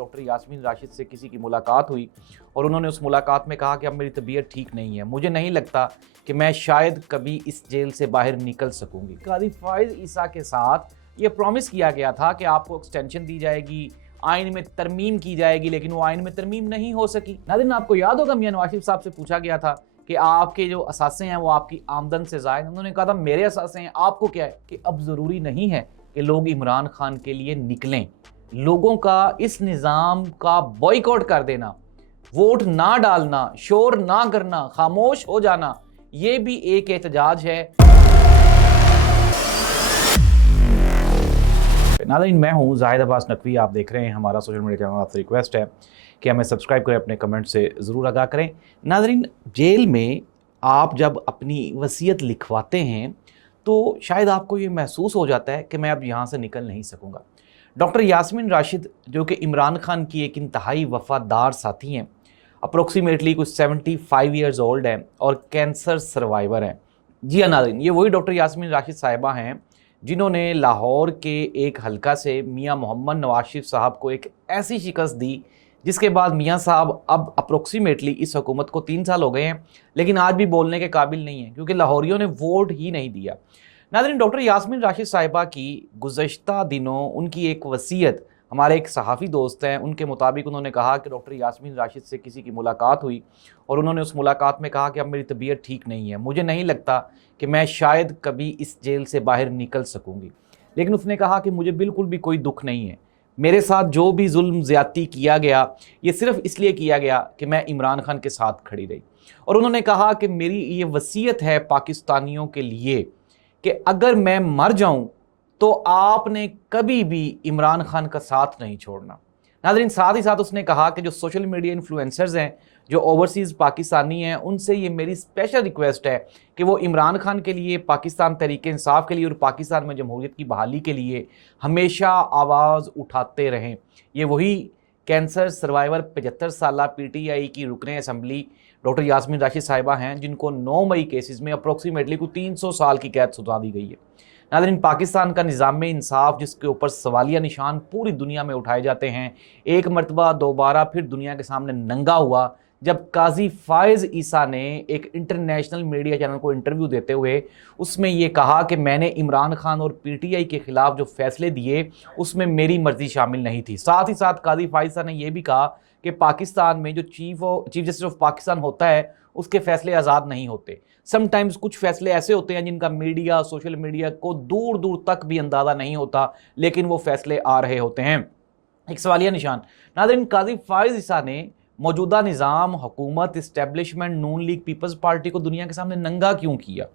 Doctor Yasmin Rashid से किसी की मुलाकात हुई और उन्होंने उस मुलाकात में कहा कि अब मेरी तबीयत ठीक नहीं है, मुझे नहीं लगता कि मैं शायद कभी इस जेल से बाहर निकल सकूंगी। काजी फाइज ईसा के साथ ये प्रॉमिस किया गया था कि आपको एक्सटेंशन दी जाएगी, आइन में तरमीम की जाएगी, लेकिन वो आइन में तरमीम नहीं हो सकी। नाज़रीन, आपको याद होगा मियां नवाज शरीफ साहब से पूछा गया था कि आपके जो असासे हैं वो आपकी आमदन से ज़ायद, उन्होंने कहा था मेरे असासे हैं, आपको क्या है कि अब ज़रूरी नहीं है कि लोग इमरान खान के लिए निकलें। लोगों का इस निज़ाम का बॉयकॉट कर देना, वोट ना डालना, शोर ना करना, खामोश हो जाना, ये भी एक एहतजाज है। नाज़रीन, मैं हूँ जाहिद अब्बास नकवी, आप देख रहे हैं हमारा सोशल मीडिया चैनल। आपसे रिक्वेस्ट है कि हमें सब्सक्राइब करें, अपने कमेंट से ज़रूर आगाह करें। नाज़रीन, जेल में आप जब अपनी वसीयत लिखवाते हैं तो शायद आपको ये महसूस हो जाता है कि मैं अब यहाँ से निकल नहीं सकूँगा। डॉक्टर यास्मीन राशिद, जो कि इमरान खान की एक इंतहाई वफ़ादार साथी हैं, अप्रोक्सीमेटली कुछ 75 ईयर्स ओल्ड हैं और कैंसर सर्वाइवर हैं। जी हाँ नाज़रीन, ये वही डॉक्टर यास्मीन राशिद साहिबा हैं जिन्होंने लाहौर के एक हलका से मियां मोहम्मद नवाज शरीफ साहब को एक ऐसी शिकस्त दी जिसके बाद मियां साहब अब अप्रोक्सीमेटली इस हुकूमत को 3 साल हो गए हैं, लेकिन आज भी बोलने के काबिल नहीं है क्योंकि लाहौरियों ने वोट ही नहीं दिया। नाज़रीन, डॉक्टर यास्मीन राशिद साहिबा की गुज़श्ता दिनों उनकी एक वसीयत, हमारे एक सहाफ़ी दोस्त हैं, उनके मुताबिक उन्होंने कहा कि डॉक्टर यास्मीन राशिद से किसी की मुलाकात हुई और उन्होंने उस मुलाकात में कहा कि अब मेरी तबीयत ठीक नहीं है, मुझे नहीं लगता कि मैं शायद कभी इस जेल से बाहर निकल सकूंगी। लेकिन उसने कहा कि मुझे बिल्कुल भी कोई दुख नहीं है, मेरे साथ जो भी जुल्म ज़्यादती किया गया ये सिर्फ इसलिए किया गया कि मैं इमरान खान के साथ खड़ी रही। और उन्होंने कहा कि मेरी ये वसीयत है पाकिस्तानियों के लिए कि अगर मैं मर जाऊं तो आपने कभी भी इमरान खान का साथ नहीं छोड़ना। नाज़रीन, साथ ही साथ उसने कहा कि जो सोशल मीडिया इन्फ्लुएंसर्स हैं, जो ओवरसीज़ पाकिस्तानी हैं, उनसे ये मेरी स्पेशल रिक्वेस्ट है कि वो इमरान खान के लिए, पाकिस्तान तहरीक इंसाफ के लिए और पाकिस्तान में जमहूरियत की बहाली के लिए हमेशा आवाज़ उठाते रहें। ये वही कैंसर सर्वाइवर 75 साला PTI की रुकने असम्बली डॉक्टर यास्मीन राशिद साहिबा हैं जिनको 9 मई केसेस में अप्रोक्सीमेटली को 300 साल की कैद सुना दी गई है। नाज़रीन, पाकिस्तान का निज़ाम इंसाफ जिसके ऊपर सवालिया निशान पूरी दुनिया में उठाए जाते हैं, एक मरतबा दोबारा फिर दुनिया के सामने नंगा हुआ जब काजी फाइज ईसा ने एक इंटरनेशनल मीडिया चैनल को इंटरव्यू देते हुए उसमें ये कहा कि मैंने इमरान खान और PTI के ख़िलाफ़ जो फैसले दिए उसमें मेरी मर्ज़ी शामिल नहीं थी। साथ ही साथ काजी फाइज ईसा ने यह भी कहा कि पाकिस्तान में जो चीफ जस्टिस ऑफ पाकिस्तान होता है उसके फैसले आज़ाद नहीं होते। समटाइम्स कुछ फैसले ऐसे होते हैं जिनका मीडिया, सोशल मीडिया को दूर दूर तक भी अंदाज़ा नहीं होता, लेकिन वो फैसले आ रहे होते हैं। एक सवालिया निशान। नाज़रीन, काजी फाइज ईसा ने मौजूदा निज़ाम, हुकूमत, इस्टेब्लिशमेंट, नून लीग, पीपल्स पार्टी को दुनिया के सामने नंगा क्यों किया?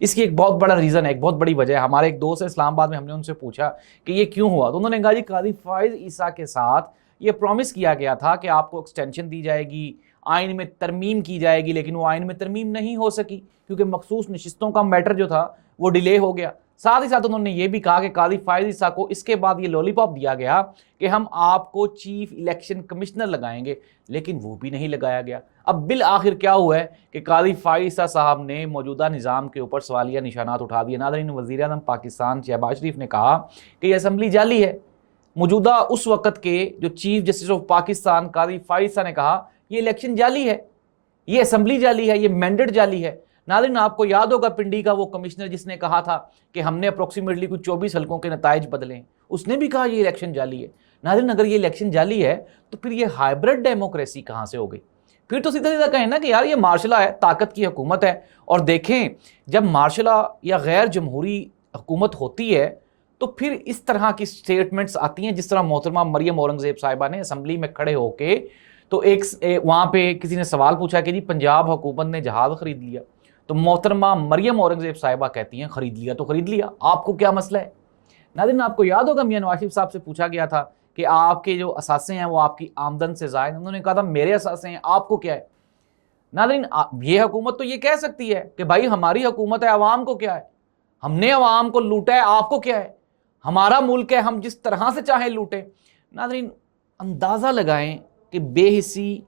इसकी एक बहुत बड़ा रीज़न है, एक बहुत बड़ी वजह है। हमारे एक दोस्त है इस्लामाबाद में, हमने उनसे पूछा कि ये क्यों हुआ, तो उन्होंने कहा जी काजी फाइज ईसा के साथ ये प्रॉमिस किया गया था कि आपको एक्सटेंशन दी जाएगी, आइन में तरमीम की जाएगी, लेकिन वो आइन में तरमीम नहीं हो सकी क्योंकि मखसूस नशिस्तों का मैटर जो था वो डिले हो गया। साथ ही साथ उन्होंने ये भी कहा कि काजी फाइज ईसा को इसके बाद ये लॉलीपॉप दिया गया कि हम आपको चीफ इलेक्शन कमिश्नर लगाएंगे, लेकिन वो भी नहीं लगाया गया। अब बिल आखिर क्या हुआ है कि काजी फाइज ईसा साहब ने मौजूदा निज़ाम के ऊपर सवालिया निशानात उठा दिए। नाज़रीन, वज़ीर आज़म पाकिस्तान शहबाज शरीफ ने कहा कि यह असम्बली जाली है। मौजूदा उस वक़्त के जो चीफ जस्टिस ऑफ पाकिस्तान काजी फाइज ईसा ने कहा ये इलेक्शन जाली है, ये असम्बली जाली है, ये मैंडेट जाली है। नाज़रीन, आपको याद होगा पिंडी का वो कमिश्नर जिसने कहा था कि हमने अप्रोक्सीमेटली कुछ 24 हलकों के नताइज बदले हैं, उसने भी कहा ये इलेक्शन जाली है। नाज़रीन, अगर ये इलेक्शन जाली है तो फिर ये हाइब्रिड डेमोक्रेसी कहाँ से हो गई? फिर तो सीधा सीधा कहें ना कि यार ये मार्शला है, ताकत की हुकूमत है। और देखें, जब मार्शला या गैर जमहूरी हुकूमत होती है तो फिर इस तरह की स्टेटमेंट्स आती हैं, जिस तरह मोहतरमा मरियम औरंगज़ेब साहिबा ने असम्बली में खड़े होके तो वहाँ पे किसी ने सवाल पूछा कि जी पंजाब हुकूमत ने जहाज़ खरीद लिया, तो मोहतरमा मरियम औरंगज़ेब साहिबा कहती हैं खरीद लिया तो खरीद लिया, आपको क्या मसला है? नाज़रीन, आपको याद होगा मियां नवाज शरीफ साहब से पूछा गया था कि आपके जो असासे हैं वो आपकी आमदन से ज़ायद, उन्होंने कहा था मेरे असासे हैं, आपको क्या है? नाज़रीन, ये हुकूमत तो ये कह सकती है कि भाई हमारी हुकूमत है, अवाम को क्या है, हमने अवाम को लूटा है, आपको क्या है, हमारा मुल्क है, हम जिस तरह से चाहें लूटें। नाज़रीन, अंदाज़ा लगाएं कि बेहिसी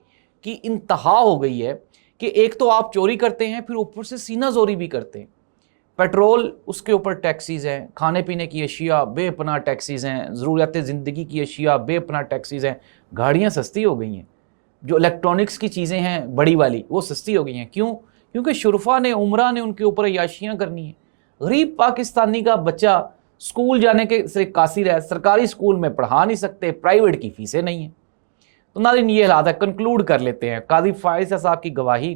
की इंतहा हो गई है कि एक तो आप चोरी करते हैं, फिर ऊपर से सीना जोरी भी करते हैं। पेट्रोल, उसके ऊपर टैक्सीज़ हैं, खाने पीने की अशिया बेपनाह टैक्सीज़ हैं, ज़रूरियात ज़िंदगी की अशिया बेपनाह टैक्सीज़ हैं, گاڑیاں سستی ہو گئی ہیں، جو الیکٹرانکس کی چیزیں ہیں بڑی والی وہ سستی ہو گئی ہیں. کیوں؟ کیونکہ شرفا نے، عمرہ نے ان کے اوپر عیاشیاں کرنی ہیں. غریب پاکستانی کا بچہ اسکول جانے کے سے قاصر ہے، سرکاری اسکول میں پڑھا نہیں سکتے، پرائیویٹ کی فیسیں نہیں ہیں. تو ناظرین یہ حالات ہے. کنکلوڈ کر لیتے ہیں. قاضی فائزہ صاحب کی گواہی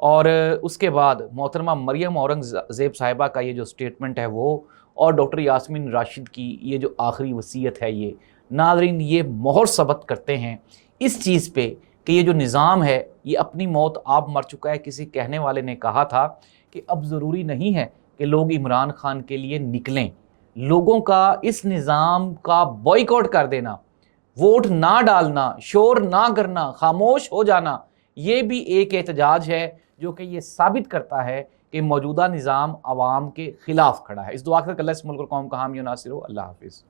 اور اس کے بعد محترمہ مریم اورنگزیب صاحبہ کا یہ جو سٹیٹمنٹ ہے وہ، اور ڈاکٹر یاسمین راشد کی یہ جو آخری وصیت ہے، یہ ناظرین یہ مہر ثبت کرتے ہیں اس چیز پہ کہ یہ جو نظام ہے یہ اپنی موت آپ مر چکا ہے. کسی کہنے والے نے کہا تھا کہ اب ضروری نہیں ہے کہ لوگ عمران خان کے لیے نکلیں. لوگوں کا اس نظام کا بائیکاٹ کر دینا، ووٹ نہ ڈالنا، شور نہ کرنا، خاموش ہو جانا، یہ بھی ایک احتجاج ہے جو کہ یہ ثابت کرتا ہے کہ موجودہ نظام عوام کے خلاف کھڑا ہے. اس دعا کے ساتھ اللہ اس ملک اور قوم کا حامی و ناصر ہو. اللہ حافظ.